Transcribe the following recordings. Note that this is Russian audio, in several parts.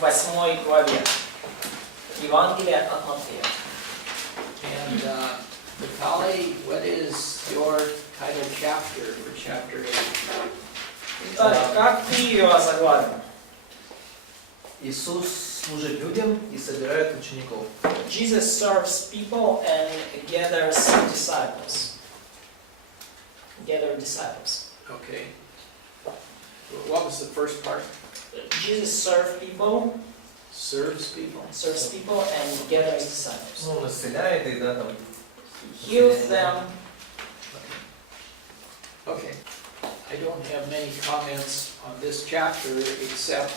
8 главе. Евангелие от Матфея. And Vitaly, what is your title chapter for chapter 8? Итак, как ты ее озаглавил? Иисус служит людям и собирает учеников. Jesus serves people and gathers disciples. Gather disciples. Okay. What was the first part? Jesus serves people, Serves people. and gathers disciples. Ну, он исцеляет их, да, там. He heals them. Okay. I don't have many comments on this chapter except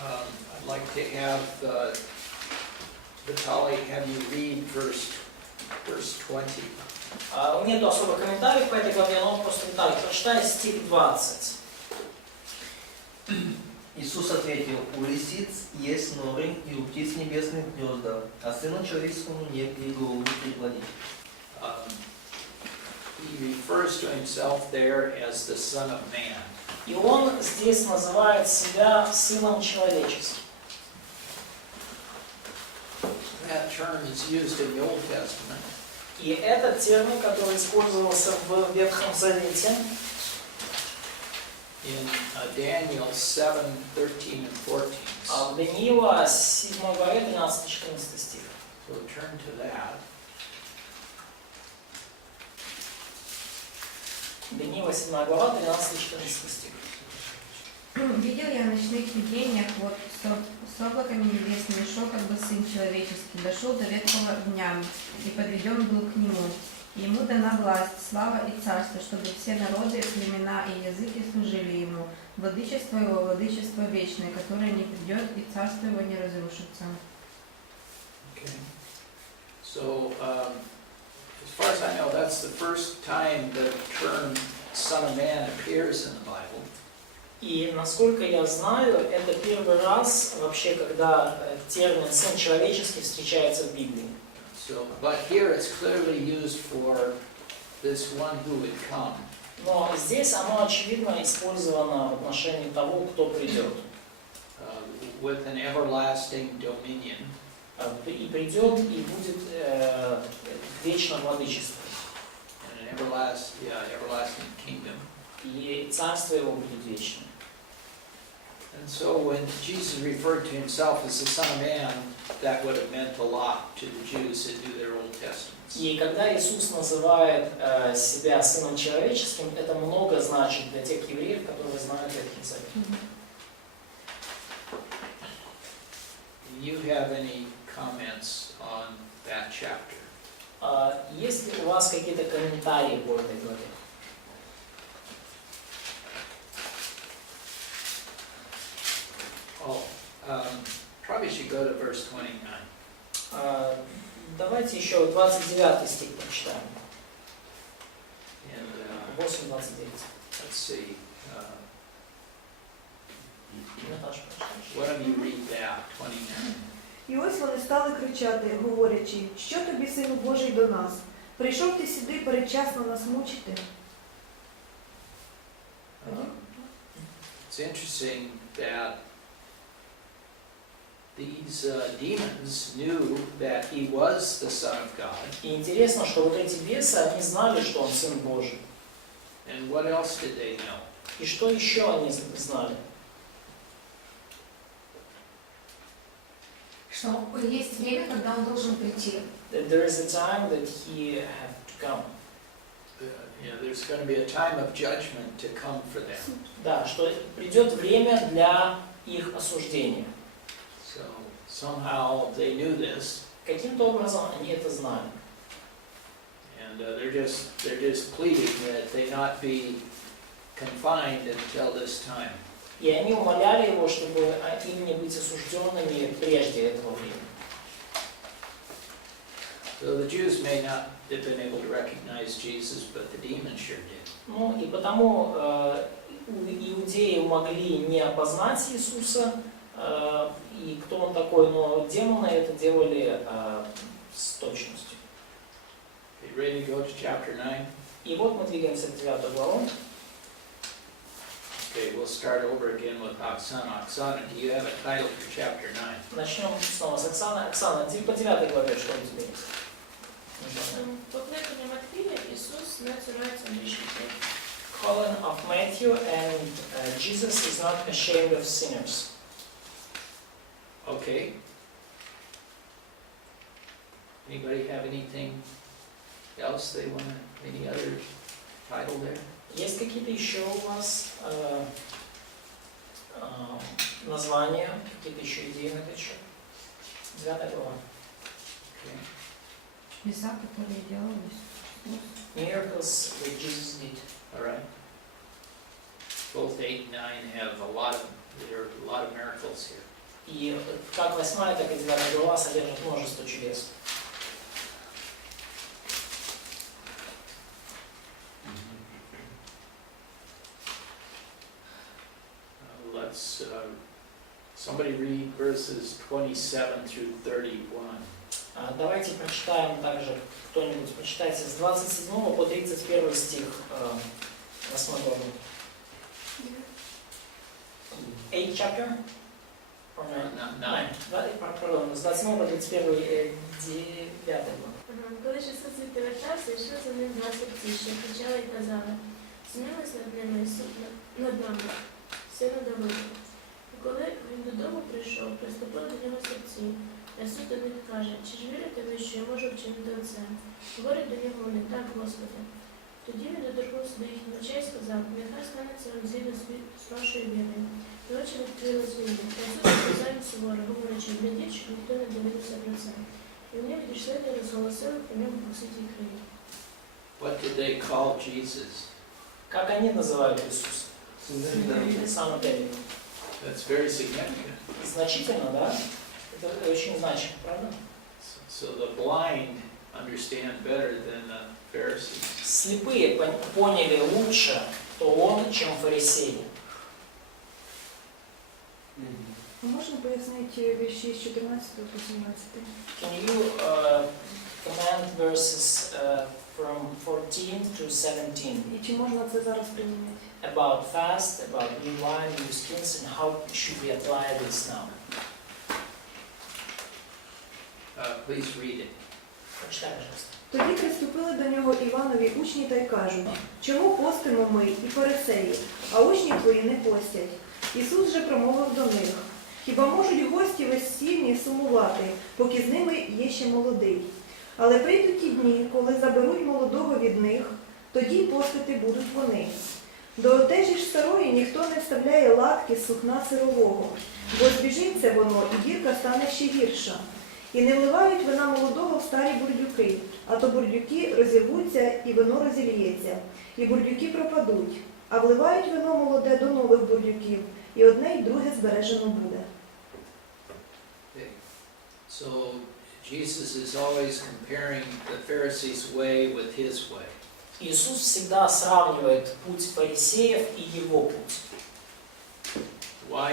I'd like to have Vitaly have you read verse 20. Нету особых комментариев по этой главе, но просто Виталий, прочитай стих 20. Иисус ответил: у лисиц есть норы и у птиц небесных гнезда, а сыну человеческому нет и голову преклонить. He refers to himself there as the Son of Man. И он здесь называет себя сыном человеческим. That term is used in the Old Testament. И этот термин, который использовался в Ветхом Завете, In Daniel 7:13 and 14. в Даниила 7 главе 13-14 стих. So turn to that. Даниила 7 глава 13-14 стих. Видел я в ночных видениях, вот с облаками небесными шел, как бы сын человеческий, дошел до ветхого днями и подведен был к нему. Ему дана власть, слава и царство, чтобы все народы, племена и языки служили ему. Владычество его, владычество вечное, которое не придет, и царство его не разрушится. Okay. So, as far as I know, that's the first time the term Son of Man appears in the Bible. И насколько я знаю, это первый раз вообще, когда термин «сын человеческий» встречается в Библии. So, but here it's clearly used for this one who would come. Но здесь оно очевидно использовано в отношении того, кто придет. With an everlasting dominion. И придет, и будет вечно владычество. And an everlasting kingdom. И царство его будет вечным. And so when Jesus referred to himself as the Son of Man, that would have meant a lot to the Jews that knew their Old Testaments. И когда Иисус называет себя сыном человеческим, это много значит для тех евреев, которые знают Ветхий Завет. Do you have any comments on that chapter? Есть ли у вас какие-то комментарии по этой главе? Probably should go to verse 29. Давайте еще 29 стих прочитаем. And 8:29. let's see. Наташа, прочитаешь? Why don't you read that, 29? І ось вони стали кричати, говорячи: що тобі, Сину Божий, до нас? Прийшов ти сюди передчасно нас мучити? It's interesting that these demons knew that he was the Son of God. И интересно, что вот эти бесы, они знали, что он Сын Божий. And what else did they know? И что еще они знали? Что есть время, когда он должен прийти. That there is a time that he had to come. There's going to be a time of judgment to come for them. Да, что придет время для их осуждения. So somehow they knew this, Каким-то образом они это знали. and they're just pleading that they not be confined until this time. И они умоляли его, чтобы им не быть осужденными прежде этого времени. So the Jews may not have been able to recognize Jesus, but the demons sure did. Ну и потому иудеи могли не опознать Иисуса, и кто он такой, но демоны это делали с точностью. Okay, ready to go to chapter 9? И вот мы двигаемся к 9 главу. Okay, we'll we'll start over again with Oksana. Oksana, do you have a title for chapter 9? Начнем снова с Оксаны. Оксана, по 9 главе, что у тебя есть? Покликання Матвія Ісус не цурається грішників. Calling of Matthew, and Jesus is not ashamed of sinners. Okay. Anybody have anything else they want to, any other title there? Есть какие-то еще у вас названия, какие-то еще идеи на этот счет? 9 глава. Okay. Чудеса, которые делались. Miracles that Jesus did. All right. Both 8 and 9 have there are a lot of miracles here. И как 8, так и 9 глава содержат множество чудес. Let's somebody read verses 27 through 31. Давайте прочитаем также, кто-нибудь прочитайте с 27 по 31 стих 8 главы. 8 chapter? Or 9? С 27 по 31 9 глава. Коли ж Ісус звідти вертався, йшли за ним 2 серці, що кричали і казали: «Смілись над ними Ісус, над нами, Сину Давида». І коли він додому прийшов, приступили до нього серці. Ісус до них каже: «Чи ж вірите ви, що я можу вчинити оце?» Говорять до нього вони: «Так, Господи». Тоді він доторкнувся до їхніх очей і сказав: «Нехай станеться вам згідно з вашою вірою». І очі відкрились у них. Та Ісус сказав їм суворо, говорячи: «Глядіть, щоб ніхто не дивився про це». І вони відійшли та розголосили про ньому по всій тій країні. What did they call Jesus? Как они называют Иисуса? Son of David. That's very significant. Значительно, да? Это очень значимо, правда? So the blind understand better than the Pharisees. Слепые поняли лучше, кто он, чем фарисеи. Можна пояснити вірші з 14 по 17? Can you command verses from 14 to 17 І чи можна це зараз приміняти? about fast, about new wine, new skins, and how should we apply this now? Please read it. Прочитай, пожалуйста. Тоді приступили до нього Іванові учні та й кажуть: «Чому постимо ми і фарисеї, а учні твої не постять?» Ісус же промовив до них: «Хіба можуть гості весільні сумувати, поки з ними є ще молодий? Але прийдуть ті дні, коли заберуть молодого від них, тоді й постити будуть вони. До одежі ж старої ніхто не вставляє латки з сукна сирового, бо збіжиться воно, і дірка стане ще гірша. І не вливають вина молодого в старі бурдюки, а то бурдюки розірвуться, і вино розільється, і бурдюки пропадуть, а вливають вино молоде до нових бурдюків, і одне й друге збережено буде». Okay. So Jesus is always comparing the Pharisees' way with his way. Иисус всегда сравнивает путь фарисеев и его путь. Why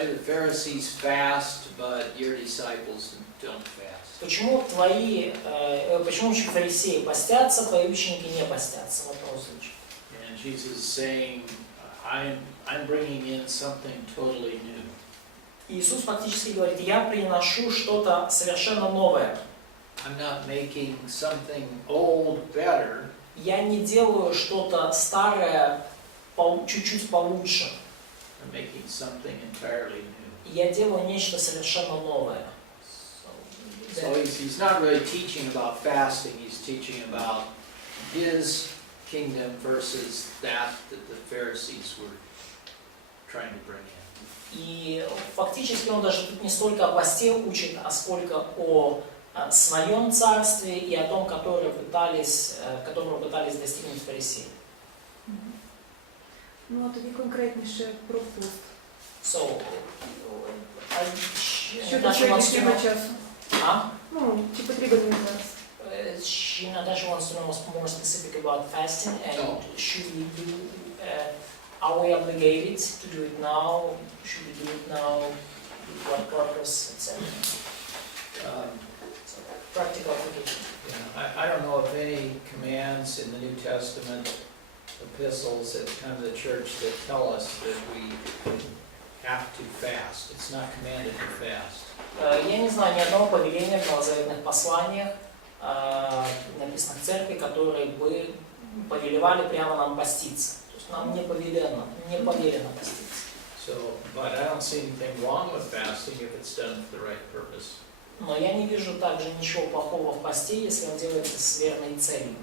do the Pharisees fast, but your disciples don't fast? Почему же фарисеи постятся, твои ученики не постятся? Вопрос звучит. And Jesus is saying, I'm bringing in something totally new. Иисус фактически говорит: я приношу что-то совершенно новое. I'm not making something old better. Я не делаю что-то старое чуть-чуть получше. I'm making something entirely new. Я делаю нечто совершенно новое. So he's not really teaching about fasting. He's teaching about his kingdom versus that the Pharisees were trying to bring in. И фактически он даже тут не столько о посте учит, а сколько о своем царстве и о том, которого пытались достигнуть фарисеи. Ну, а тоді конкретніше про пост. So, Що потрібно часу? Ну, чи потрібен він зараз? Natasha wants to know more specific about fasting, and No. should we do? Are we obligated to do it now? Should we do it now? With what purpose, etc. So, practical application. I don't know of any commands in the New Testament epistles that come to the church that tell us that we have to fast. It's not commanded to fast. Я не знаю ни одного повеления в новозаветных посланиях, написанных в церкви, которые бы повелевали прямо нам поститься. То есть нам не повелено поститься. So, but I don't see anything wrong with fasting if it's done for the right purpose. Но я не вижу также ничего плохого в посте, если он делается с верной целью.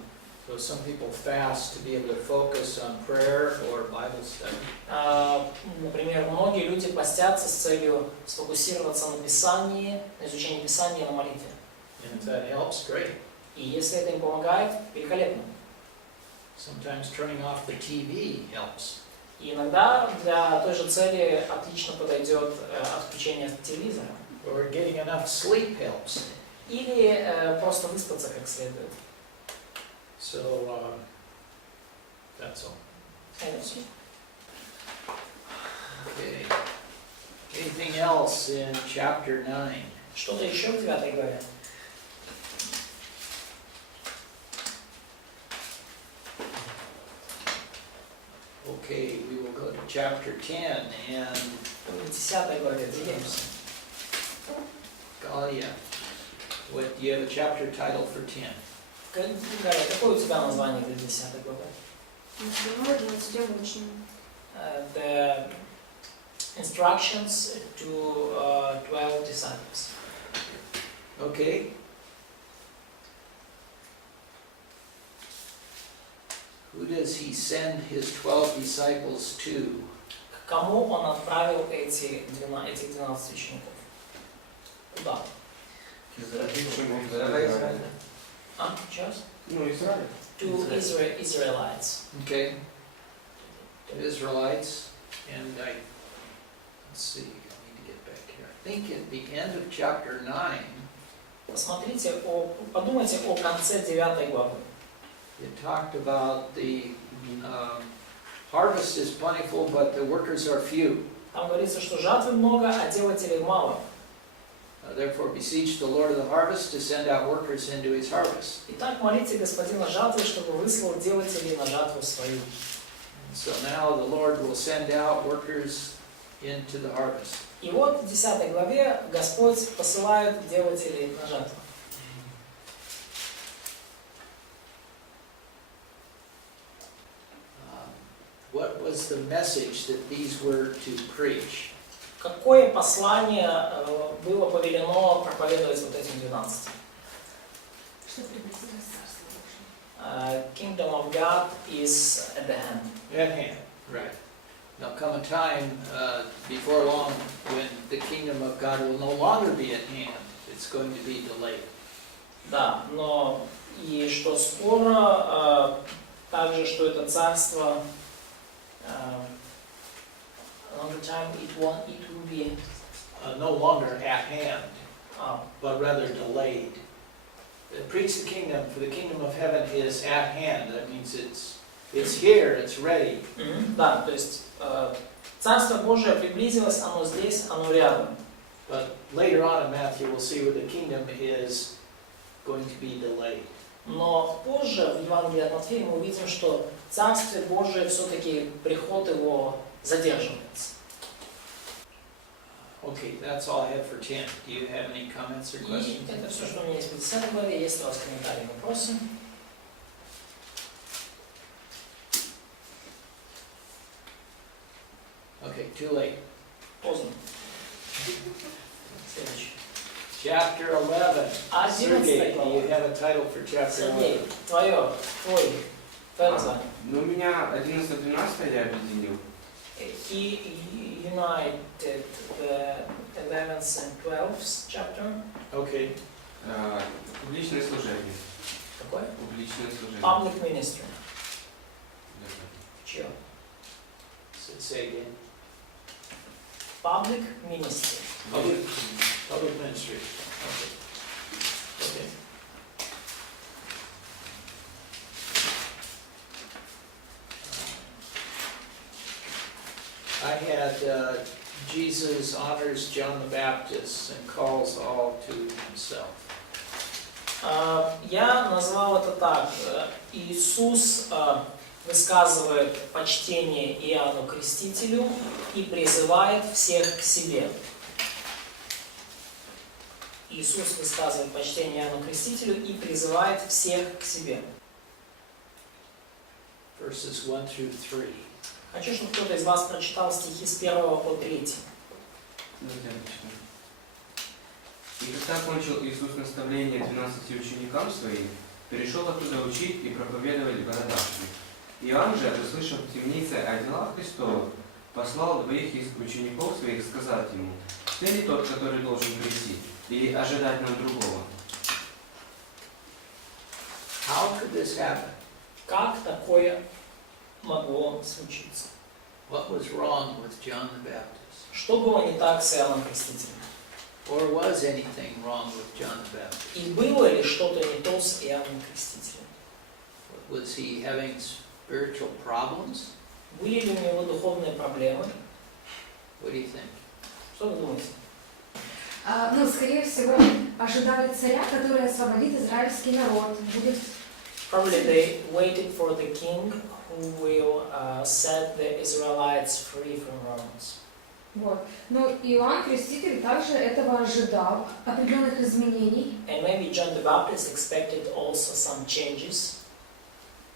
So some people fast to be able to focus on prayer or Bible study. Например, многие люди постятся с целью сфокусироваться на Писании, на изучении Писания и на молитве. And if that helps, great. И если это им помогает, великолепно. Sometimes turning off the TV helps. И иногда для той же цели отлично подойдет отключение телевизора. Or getting enough sleep helps. Или просто выспаться как следует. So, that's all. Okay. Anything else in chapter 9? Что-то еще в 9 главе? Okay, we will go to chapter 10 and В 10 главе двигаемся. Galia. What, do you have a chapter title for 10? Галя, какое у тебя название для 10 главы? The instructions to 12 disciples. Okay. Who does he send his 12 disciples to? К кому он отправил этих 12 учеников? Куда? Сейчас? Ну, Израиль. To Israelites. Okay. To Israelites. And let's see, I need to get back here. I think at the end of chapter 9, Подумайте о конце 9 главы. it talked about the harvest is plentiful, but the workers are few. Там говорится, что жатвы много, а делателей мало. Therefore beseech the Lord of the harvest to send out workers into his harvest. Итак, молите Господина жатвы, чтобы выслал делателей на жатву свою. So now the Lord will send out workers into the harvest. И вот в 10 главе Господь посылает делателей на жатву. What was the message that these were to preach? Какое послание было повелено проповедовать вот этим 12? Что приблизилось Царство Божие. Kingdom of God is at the hand. At hand, right. There'll come a time before long when the kingdom of God will no longer be at hand. It's going to be delayed. Да, но и что скоро также, что это царство longer time it will be No longer at hand, uh, but rather delayed. Preach the kingdom, for the kingdom of heaven is at hand. That means it's here, it's ready. Да, то есть Царство Божие приблизилось, оно здесь, оно рядом. But later on in Matthew, we'll see where the kingdom is going to be delayed. Но позже в Евангелии от Матфея мы увидим, что Царствие Божие все-таки приход его задерживается. Okay, that's all I have for 10. Do you have any comments or И questions? это все, что у меня есть в 10 главе. Есть у вас комментарии, вопросы? Okay, too late. Поздно. Следующий. Chapter 11. 11 Sergey, do you глава. have a title for chapter 11? Сергей, твое название. Ну, у меня 11-12 я объединил. He united the 11th and 12th chapter. Okay. Публичное служение. Какое? Публичное служение. Public ministry. Чье? Say again. Public ministry. Public ministry. Okay. Okay. I had Jesus honors John the Baptist and calls all to himself. Я назвал это так. Иисус высказывает почтение Иоанну Крестителю и призывает всех к себе. Иисус высказывает почтение Иоанну Крестителю и призывает всех к себе. Verses 1 through 3. Хочу, чтобы кто-то из вас прочитал стихи с 1 по 3. И когда кончил Иисус наставление 12 ученикам своим, перешел оттуда учить и проповедовать в городах. Иоанн же, услышав в темнице о делах Христовых, послал двоих из учеников своих сказать ему: «Ты ли тот, который должен прийти, или ожидать нам другого?» How could this happen? Как такое могло случиться? What was wrong with John the Baptist? Что было не так с Иоанном Крестителем? Or was anything wrong with John the Baptist? И было ли что-то не то с Иоанном Крестителем? Was he having spiritual problems? Были ли у него духовные проблемы? What do you think? Что вы думаете? Ну, скорее всего, ожидали царя, который освободит израильский народ. Будет Probably they waited for the king who will set the Israelites free from Romans. вот. Но Иоанн Креститель также этого ожидал, определенных изменений. And maybe John the Baptist expected also some changes,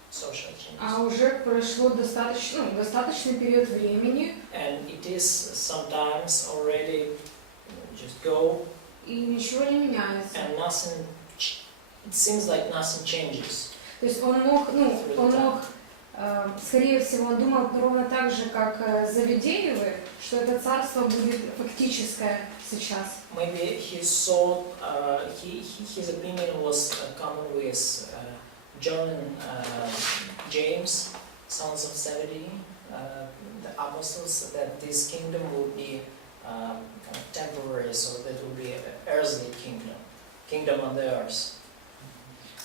social changes. А уже прошло достаточный период времени, And it is sometimes already just go и ничего не меняется. and nothing, it seems like nothing changes. То есть он мог, скорее всего, он думал ровно так же, как Завидеевы, что это царство будет фактическое сейчас. Maybe he thought, his opinion was common with John and James, sons of Zebedee, the apostles, that this kingdom would be kind of temporary, so that would be an earthly kingdom on the earth.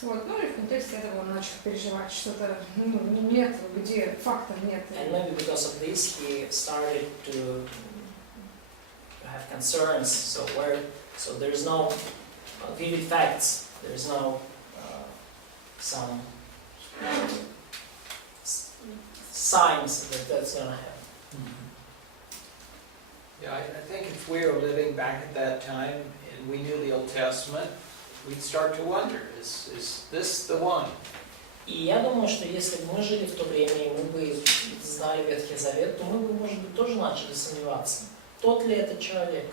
Вот, ну и в контексте этого он начал переживать что-то, нет, где фактов нет. And maybe because of this, he started to have concerns. So there is no vivid facts. There is no some signs that that's going to happen. Yeah, I think if we were living back at that time and we knew the Old Testament, we'd start to wonder, is this the one? И я думаю, что если бы мы жили в то время, и мы бы знали Ветхий Завет, то мы бы, может быть, тоже начали сомневаться, тот ли это человек.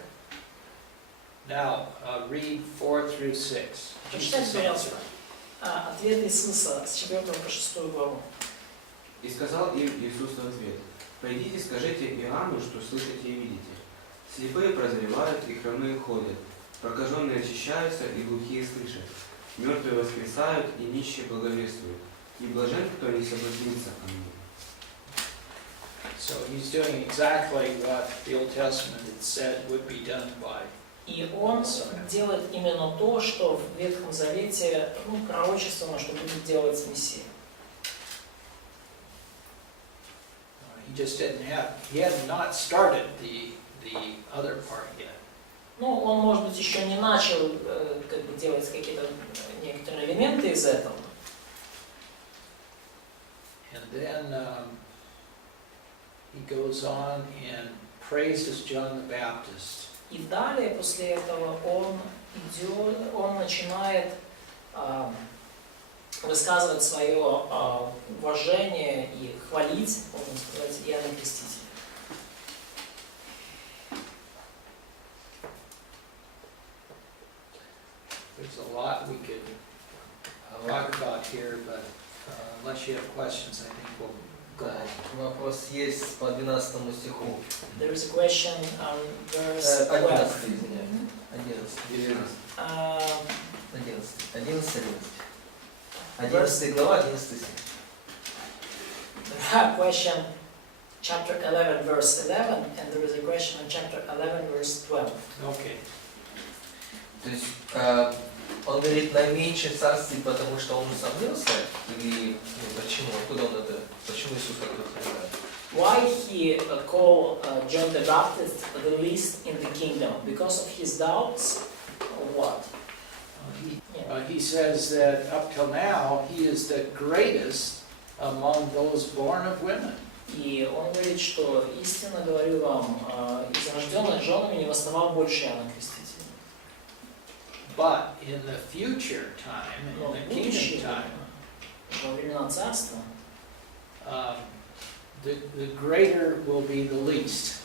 Now, read 4 through 6. Прочитайте, пожалуйста, ответ Иисуса с 4 по 6 главу. И сказал им Иисус в ответ: «Пойдите, скажите Иоанну, что слышите и видите. Слепые прозревают, и хромые ходят, прокаженные очищаются, и глухие слышат, мертвые воскресают, и нищие благовествуют, и блажен, кто не соблазнится ко мне». So he's doing exactly what the Old Testament had said would be done by. И он делает именно то, что в Ветхом Завете пророчествовано, что будет делать Мессия. He just he had not started the other part yet. Ну, он, может быть, еще не начал делать какие-то некоторые элементы из этого. And then he goes on and praises John the Baptist. И далее, после этого, он начинает высказывать свое уважение и хвалить, можно сказать, Иоанна Крестителя. There's a lot we could talk about here, but unless you have questions, I think we'll go on. Вопрос есть по 12 стиху. There is a question on verse 12. 11, извиняюсь. 11. 11 глава, 11 стих. Question, chapter 11, verse 11, and there is a question on chapter 11, verse 12. Okay. То есть он говорит наименьшее царстве, потому что он усомнился? Или почему? Откуда он это? Почему Иисус так утверждает? Why he called John the Baptist the least in the kingdom? Because of his doubts, or what? He says that up till now he is the greatest among those born of women. И он говорит, что истинно говорю вам, из рожденных женами не восставал больше Иоанна Крестителя. But in the future time, Но in в the будущее kingdom time, во времена царства, the greater will be the least.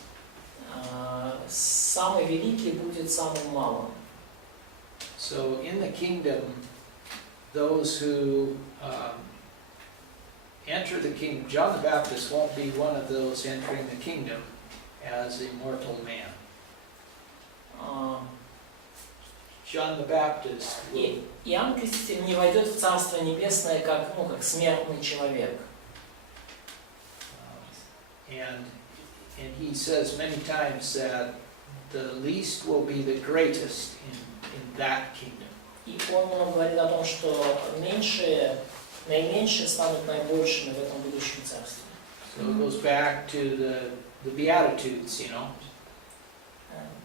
самый великий будет самым малым. So in the kingdom, those who enter the kingdom, John the Baptist won't be one of those entering the kingdom as a mortal man. John the Baptist will, Иоанн Креститель не войдет в Царство Небесное как смертный человек. and he says many times that the least will be the greatest in that kingdom. И он говорит о том, что наименьшие станут наибольшими в этом будущем царстве. So it goes back to the Beatitudes, you know.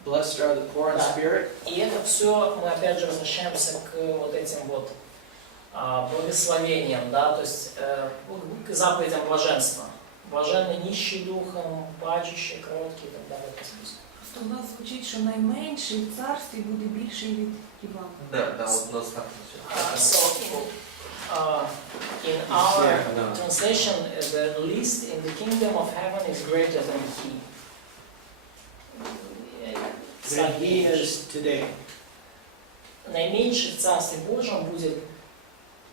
Blessed are the poor in spirit. И это все, мы опять же возвращаемся к вот этим вот благословениям, да, то есть к заповедям блаженства. Блаженны нищие духом, плачущие, кроткие и так далее по списку. Просто у нас звучить, що найменший в царстві буде більший від Івана. Да, вот у нас так So in our translation, the least in the kingdom of heaven is greater than he. Than he is today. Наименьший в Царстве Божьем будет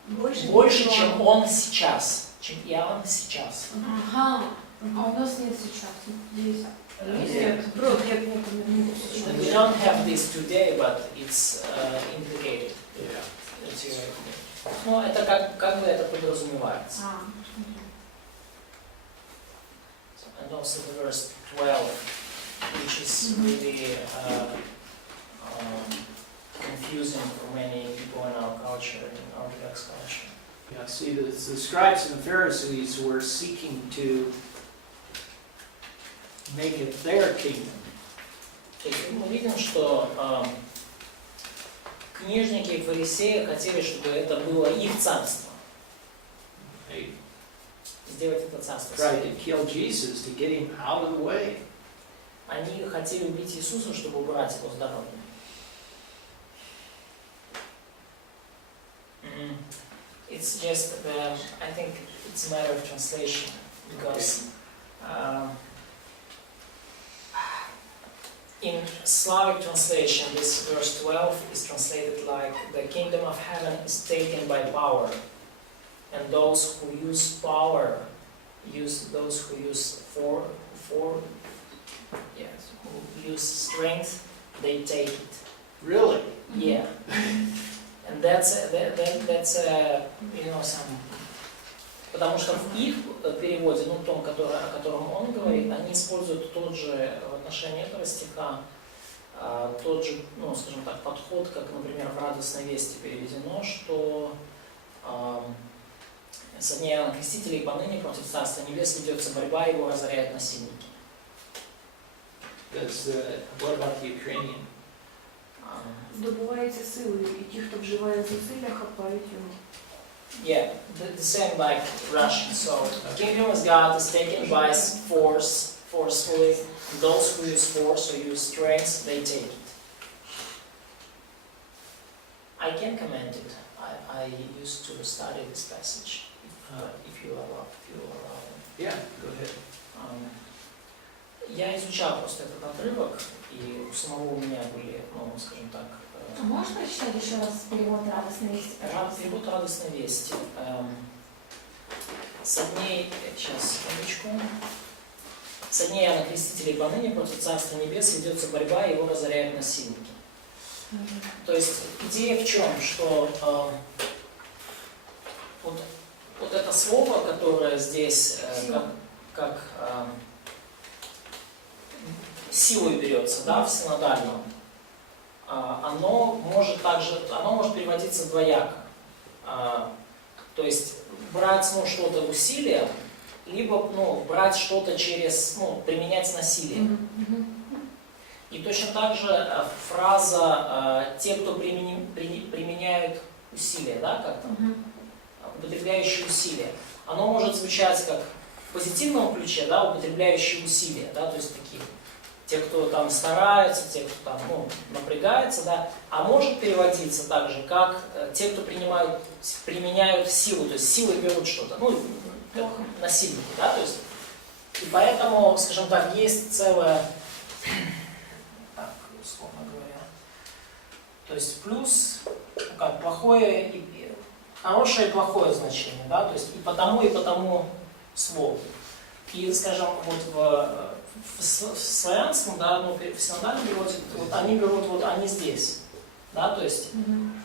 Больше, чем он сейчас, чем Иоанн сейчас. Ага, а у нас нет сейчас. Есть. Нет. Нет. We don't have this today, but it's indicated. Yeah. Ну, это как бы это подразумевается. And also the verse 12, which is really confusing for many people in our culture, in Orthodox culture. Yeah, see, the scribes and the Pharisees were seeking to make it their kingdom. То есть мы видим, что книжники и фарисеи хотели, чтобы это было их царство. They Сделать это царство tried своим. to kill Jesus to get him out of the way. Они хотели убить Иисуса, чтобы убрать его с дороги. It's just, I think it's a matter of translation, because in Slavic translation, this verse 12 is translated like, the kingdom of heaven is taken by power, and those who use power, those who use who use strength, they take it. Really? Yeah. And that's some. Потому что в их переводе, том, о котором он говорит, они используют тот же в отношении этого стиха, тот же, скажем так, подход, как, например, в радостной вести переведено, что со дня Иоанна Крестителя и поныне против Царства Небес ведется борьба, его разоряют насильники. What about the Ukrainian? Здобувається силою, і ті, хто вживає зусилля, хапають його. Yeah, the same like Russian. So the kingdom of God is taken by forcefully. Those who use force or use strength, they take it. I can comment it. I used to study this passage. If you allow. Yeah, go ahead. Я изучал просто этот отрывок, и у самого у меня были, скажем так. А можешь прочитать еще раз перевод радостной вести, пожалуйста? Перевод радостной вести. Со дней, сейчас, секундочку. Со дней Иоанна Крестителя и поныне против Царства Небес ведется борьба, и его разоряют насильники. То есть идея в чем, что вот это слово, которое здесь как силой берется, да, в синодальном, оно может переводиться двояко. То есть брать что-то усилием, либо брать что-то через, применять насилие. И точно так же фраза «те, кто применяют усилия», да, как там, употребляющие усилия, оно может звучать как в позитивном ключе, да, употребляющие усилия, да, то есть такие, те, кто там стараются, те, кто там, напрягается, да, а может переводиться также как те, кто применяют силу, то есть силой берут что-то, как насильники, да, то есть, и поэтому, скажем так, есть целое, так, условно говоря, то есть плюс, как слабое и хорошее и плохое значение, да, то есть и по тому слову. И, скажем, вот в славянском, да, ну, в синодальном переводе, вот они берут, вот они здесь, да, то есть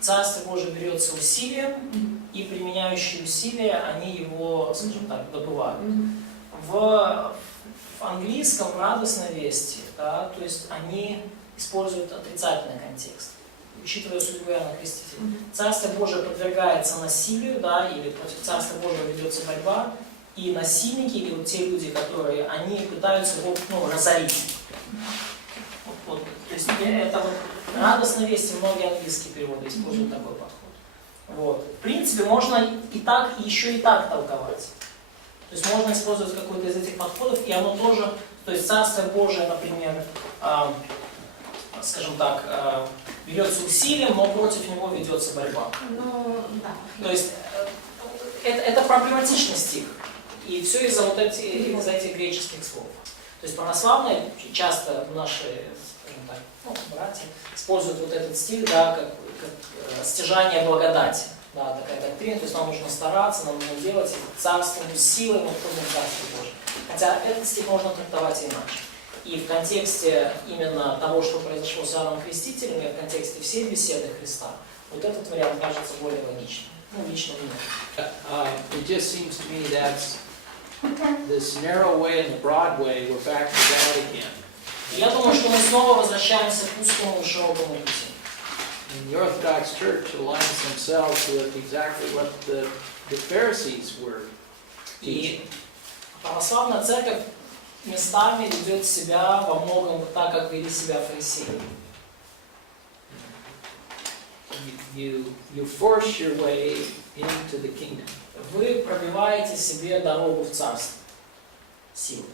Царство Божие берется усилием, и применяющие усилия, они его, скажем так, добывают. В английском в радостной вести, да, то есть они используют отрицательный контекст, учитывая судьбу Иоанна Крестителя. Царство Божие подвергается насилию, да, или против Царства Божьего ведется борьба, и насильники, или вот те люди, которые, они пытаются его, разорить. Вот, то есть это вот радостной вести, многие английские переводы используют такой подход. Вот. В принципе, можно и так, и еще и так толковать. То есть можно использовать какой-то из этих подходов, и оно тоже, то есть Царство Божие, например, скажем так, берется усилием, но против него ведется борьба. То есть это проблематичный стих. И все из-за этих греческих слов. То есть православные часто наши, скажем так, братья используют вот этот стих, да, как стяжание благодати. Да, такая доктрина, то есть нам нужно стараться, нам нужно делать царством, силой мы входим в Царство Божие. Хотя этот стих можно трактовать иначе. И в контексте именно того, что произошло с Иоанном Крестителем, и в контексте всей беседы Христа, вот этот вариант кажется более логичным. Лично мне. It just seems to me that's this narrow way and the broad way, we're back to that again. Я думаю, что мы снова возвращаемся к узкому и широкому пути. And the Orthodox Church aligns themselves with exactly what the Pharisees were teaching. И православная церковь местами ведет себя во многом так, как вели себя фарисеи. You force your way into the kingdom. Вы пробиваете себе дорогу в царство силой.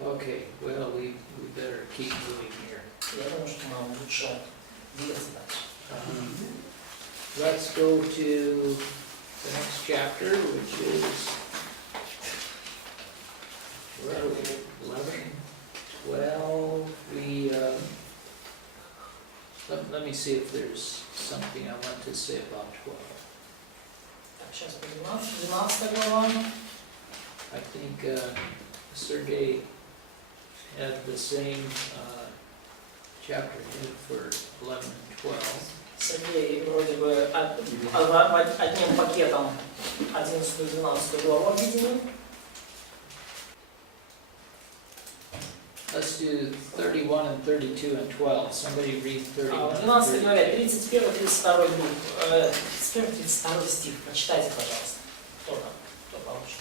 Okay, well, we better keep moving here. Я думаю, что нам лучше двигаться дальше. Let's go to the next chapter, which is 11, 12. Let me see if there's something I want to say about 12. Сейчас по 12 глава. I think Sergey had the same chapter for 11 and 12. Сергей вроде бы одним пакетом 11 и 12 главу объединил. Let's do 31 and 32 and 12. Somebody read 31 В and 12 главе 32. 31-32 стих. Прочитайте, пожалуйста. Кто там? Кто получит?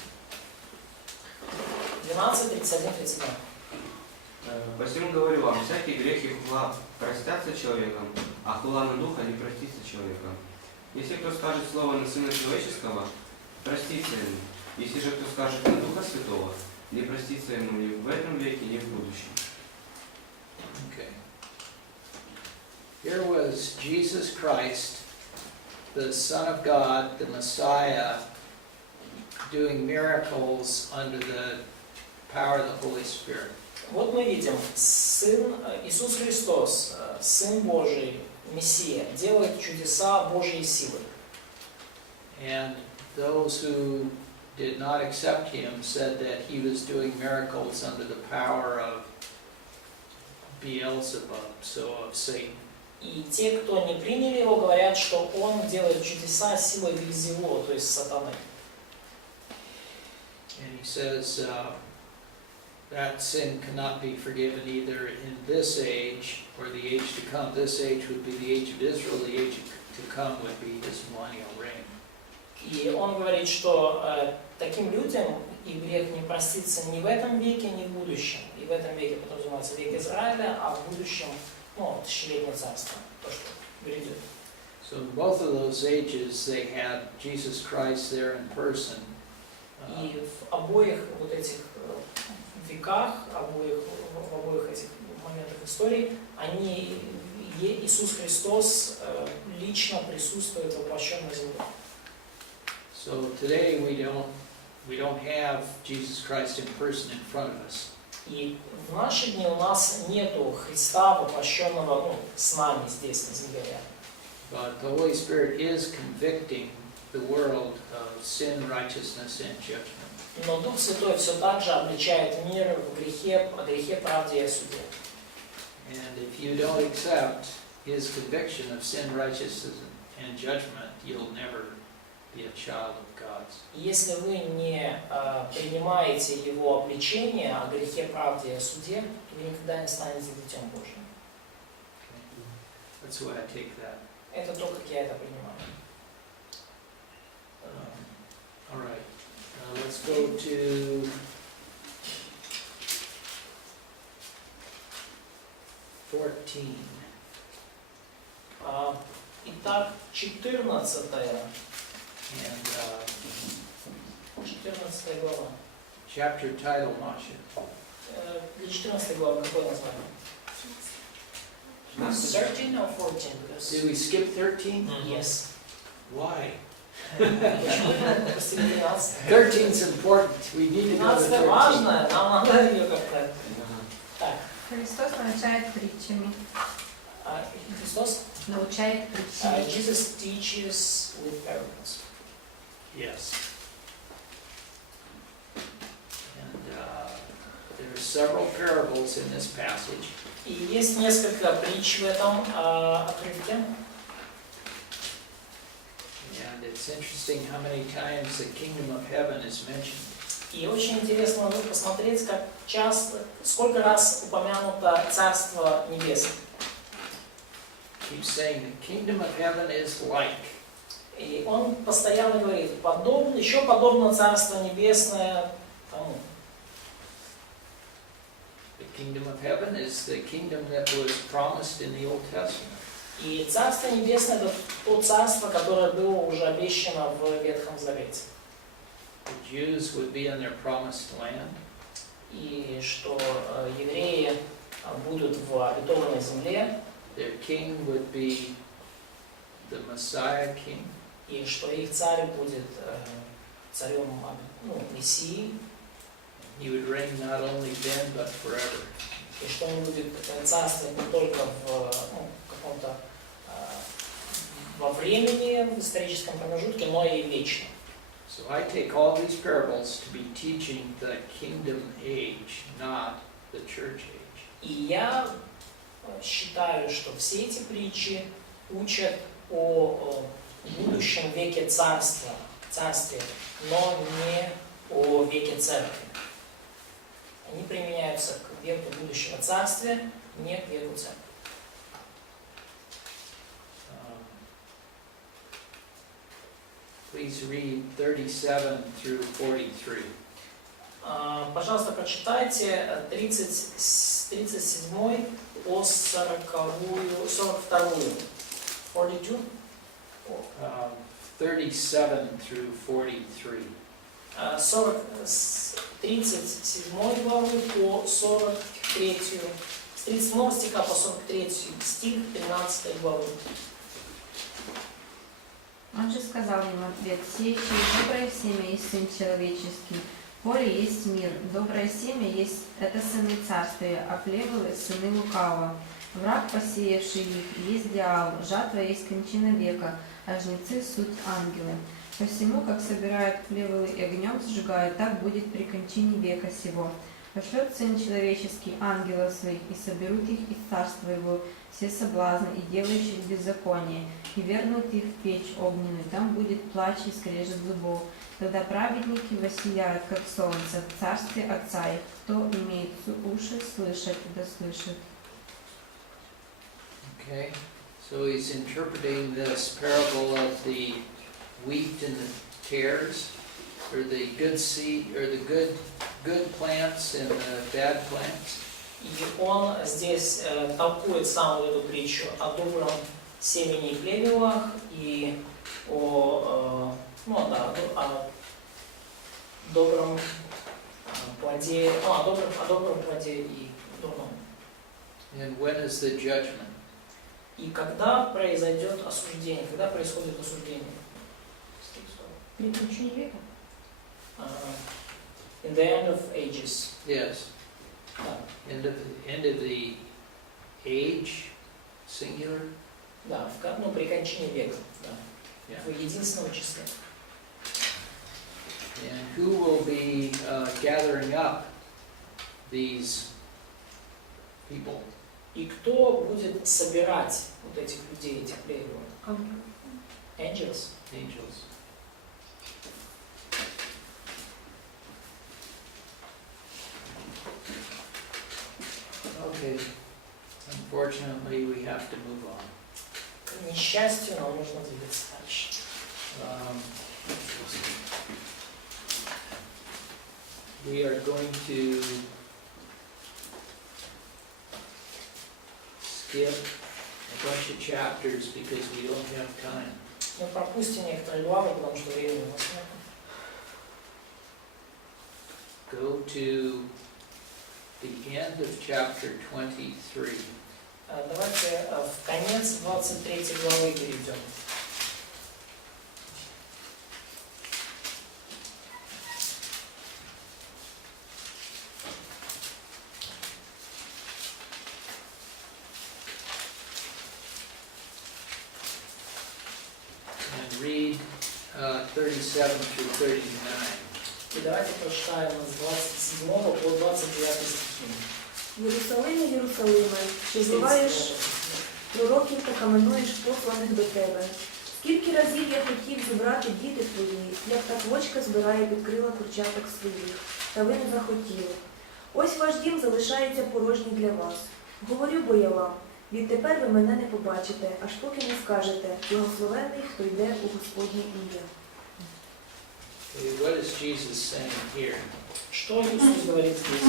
12, 31, 32. Посему говорю вам, всякие грехи хула простятся человеком, а хула на духа не простится человеком. Если кто скажет слово на Сына Человеческого, простится ему. Если же кто скажет на Духа Святого, не простится ему ни в этом веке, ни в будущем. Okay. Here was Jesus Christ, the Son of God, the Messiah, doing miracles under the power of the Holy Spirit. Вот мы видим, Иисус Христос, Сын Божий, Мессия, делает чудеса Божьей силой. And those who did not accept him said that he was doing miracles under the power of Beelzebub, so of Satan. И те, кто не приняли его, говорят, что он делает чудеса силой Вельзевула, то есть сатаны. And he says that sin cannot be forgiven either in this age or the age to come. This age would be the age of Israel, the age to come would be his millennial reign. И он говорит, что таким людям и грех не простится ни в этом веке, ни в будущем. И в этом веке подразумевается век Израиля, а в будущем, тысячелетнее царство, то, что грядет. So in both of those ages, they had Jesus Christ there in person. И в обоих вот этих веках, в обоих этих моментах истории, Иисус Христос лично присутствует воплощен на земле. So today we don't have Jesus Christ in person in front of us. И в наши дни у нас нету Христа воплощенного с нами здесь на земле. But the Holy Spirit is convicting the world of sin, righteousness, and judgment. Но Дух Святой все так же обличает мир в грехе, о грехе, правде и суде. And if you don't accept His conviction of sin, righteousness, and judgment, you'll never be a child of God's. Если вы не принимаете Его обличение о грехе, правде и суде, то вы никогда не станете детем Божьим. That's the way I take that. Это то, как я это понимаю. All right. Let's go to 14. Итак, 14 And 14 глава. chapter title, Masha. Для 14 главы какое название? 13 or 14? Did we skip 13? Yes. Why? Почему мы пропустили 12? 13 is important. We need to go to 12 13. важно, нам надо ее как-то... Так, Христос научает притчами. Христос? Научает притчами. Jesus teaches with parables. Yes. And there are several parables in this passage. И есть несколько притч в этом отрывке. And it's interesting how many times the kingdom of heaven is mentioned. И очень интересно посмотреть, как часто, сколько раз упомянуто Царство Небесное. Keeps saying the kingdom of heaven is like. И он постоянно говорит, еще подобно Царство Небесное тому. The kingdom of heaven is the kingdom that was promised in the Old Testament. И Царство Небесное – это то царство, которое было уже обещано в Ветхом Завете. The Jews would be in their promised land. И что евреи будут в обетованной земле. Their king would be the Messiah king. И что их царь будет царем Мессии. He would reign not only then, but forever. И что он будет царствовать не только в каком-то во времени, в историческом промежутке, но и вечно. So I take all these parables to be teaching the kingdom age, not the church age. И я считаю, что все эти притчи учат о будущем веке царстве, но не о веке церкви. Они применяются к веку будущего царствия, не к веку церкви. Please read 37 through 43. Пожалуйста, прочитайте 37 по 42. 42? 37 through 43. 37 главы по 43, с 37 стиха по 43 стих 13 главы. Он же сказал им ответ: сеющий доброе семя есть сын человеческий, поле есть мир, доброе семя есть это сыны царствия, а плевелы сыны лукавого. Враг, посеявший их, есть дьявол, жатва есть кончина века, а жнецы суть ангелы. Посему, как собирают плевелы и огнем сжигают, так будет при кончине века сего. Пошлет Сын Человеческий ангелов своих, и соберут их из царства его, все соблазны и делающих беззаконие, и вернут их в печь огненную, там будет плач и скрежет зубов. Тогда праведники воссияют, как солнце, в царстве Отца их. Кто имеет уши слышать, да слышит. Okay, so he's interpreting this parable of the wheat and the tares, or the good seed, or the good plants and the bad plants. И он здесь толкует саму эту притчу о добром семени и плевелах, и о добром плоде, о добром плоде и дурном. And when is the judgment? И когда произойдет осуждение, когда происходит осуждение? При кончине века. In the end of ages. Yes. Да. End of the age, singular. Да, при кончине века, да. Yeah. В единственном числе. And who will be gathering up these people? И кто будет собирать вот этих людей, этих плевелов? Angels. Angels. Okay. Unfortunately, we have to move on. К несчастью, нам нужно двигаться дальше. We are going to skip a bunch of chapters because we don't have time. Мы пропустим некоторые главы, потому что времени у нас нет. Go to the end of chapter 23. Давайте в конец 23 главы перейдем. And read 37 through 39. И давайте прочитаем с 27 по 29 стихи. Єрусалиме, Єрусалиме, що зливаєш пророків та каменуєш посланих до тебе. Скільки разів я хотів зібрати діти твої, як та квочка збирає під крила курчаток своїх, та ви не захотіли. Ось ваш дім залишається порожній для вас. Говорю бо я вам, відтепер ви мене не побачите, аж поки не скажете, благословенний, хто йде у Господнє ім'я. What is Jesus saying here? Что Иисус говорит здесь?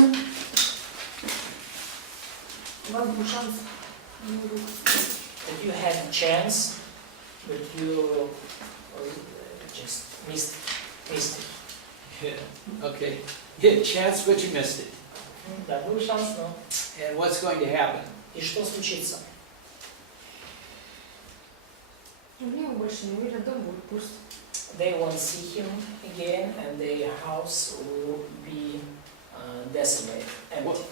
У вас був шанс. That you had a chance, but you just missed it. Yeah. Okay. You had a chance, but you missed it. Да, был шанс, но... And what's going to happen? И что случится? У него больше не увидят, дом будет пуст. They won't see him again, and their house will be desolate, empty.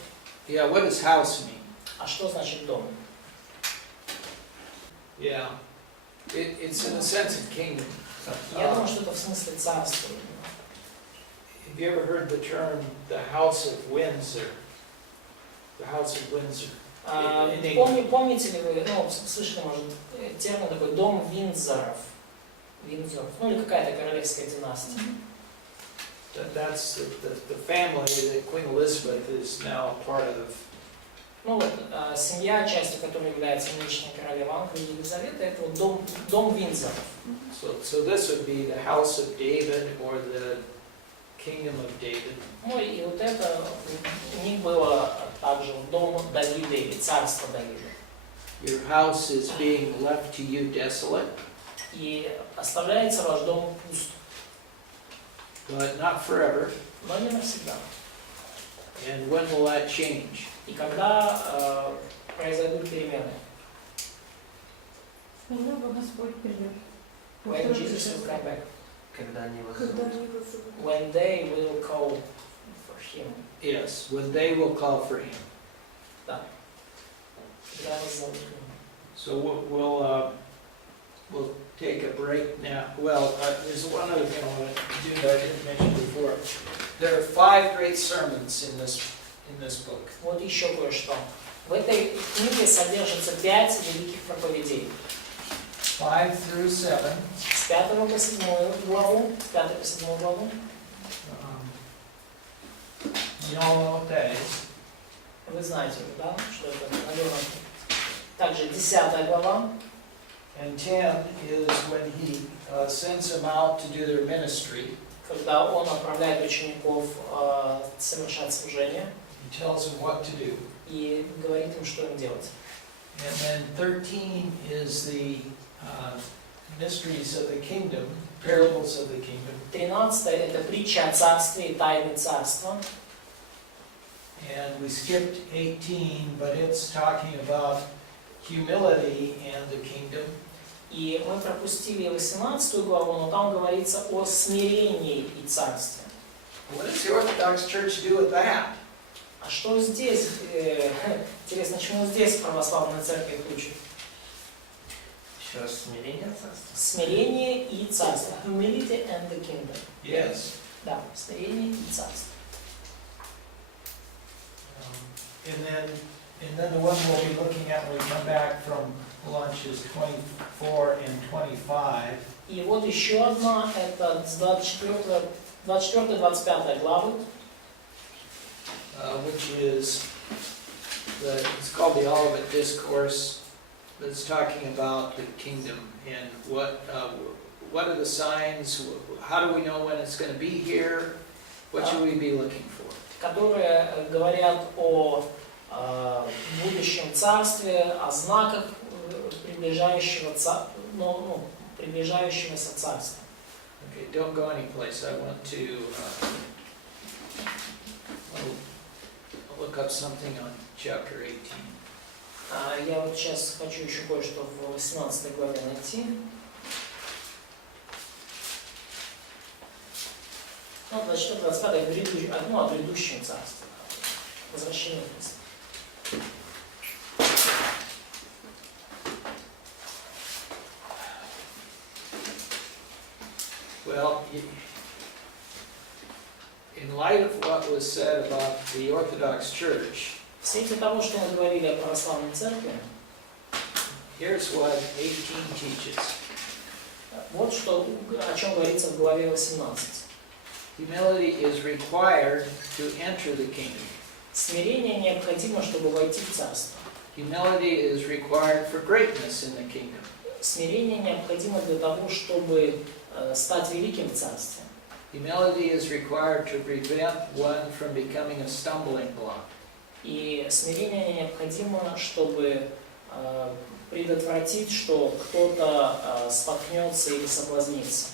Yeah, what does house mean? А что значит дом? Yeah. It's in the sense of kingdom. Я думаю, что это в смысле царства. Have you ever heard the term the House of Windsor? The House of Windsor. Помните ли вы, слышали, может, термин такой дом Виндзоров? Виндзоров, или какая-то королевская династия. That's the family that Queen Elizabeth is now part of. Семья, частью которой является нынешняя королева Англии Елизавета, это вот дом Виндзоров. So this would be the House of David or the Kingdom of David. И вот это у них было также дом Давида или царство Давида. Your house is being left to you desolate. И оставляется ваш дом пуст. But not forever. Но не навсегда. And when will that change? И когда произойдут перемены? Когда Господь придет. When Jesus will come back. Когда они возьмут. When they will call for him. Yes, when they will call for him. Да. Когда вас зовут. So we'll take a break now. Well, there's one other thing I want to do that I didn't mention before. There are 5 great sermons in this book. Вот еще кое-что. В этой книге содержится 5 великих проповедей. 5 through 7. С 5 по 7 главу. С 5 по 7 главу. You all know what that is. Вы знаете, да, что это, наверное. Также 10 глава. And 10 is when he sends them out to do their ministry. Когда он отправляет учеников совершать служение. He tells them what to do. И говорит им, что им делать. And then 13 is the mysteries of the kingdom, parables of the kingdom. 13 это притча о царстве и тайны царства. And we skipped 18, but it's talking about humility and the kingdom. И мы пропустили 18 главу, но там говорится о смирении и царстве. What does the Orthodox Church do with that? А что здесь, интересно, чему здесь православная церковь учит? Еще раз смирение царства. Смирение и царство. Humility and the kingdom. Yes. Да, смирение и царство. And then the one we'll be looking at when we come back from lunch is 24 and 25. И вот еще одна, это с 24-25 главы, Which is, it's called the Olivet Discourse, that's talking about the kingdom and what are the signs, how do we know when it's going to be here, what should we be looking for? которые говорят о будущем царстве, о знаках приближающегося царства. Okay, don't go anyplace. I want to look up something on chapter 18. Я вот сейчас хочу еще кое-что в 18 главе найти. Ну, 24-25 о грядущем царстве. Возвращение Христа. Well, in light of what was said about the Orthodox Church, В свете того, что мы говорили о православной церкви, here's what 18 teaches. вот что, о чем говорится в главе 18. Humility is required to enter the kingdom. Смирение необходимо, чтобы войти в царство. Humility is required for greatness in the kingdom. Смирение необходимо для того, чтобы стать великим в царстве. Humility is required to prevent one from becoming a stumbling block. И смирение необходимо, чтобы предотвратить, что кто-то споткнется или соблазнится.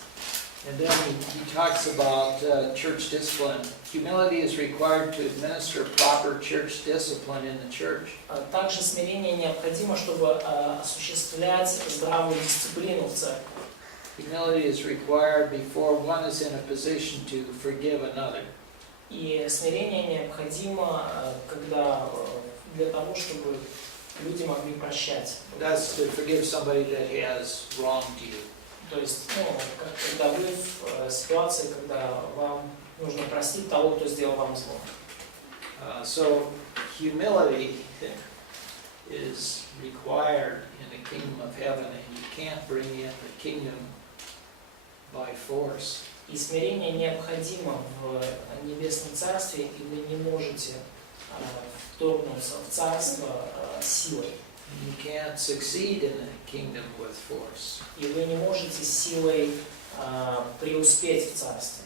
And then he talks about church discipline. Humility is required to administer proper church discipline in the church. Также смирение необходимо, чтобы осуществлять здравую дисциплину в церкви. Humility is required before one is in a position to forgive another. И смирение необходимо, когда для того, чтобы люди могли прощать. That's to forgive somebody that has wronged you. То есть, когда вы в ситуации, когда вам нужно простить того, кто сделал вам зло. So humility is required in the kingdom of heaven, and you can't bring in the kingdom by force. И смирение необходимо в небесном царстве, и вы не можете вторгнуться в царство силой. You can't succeed in the kingdom with force. И вы не можете силой преуспеть в царстве.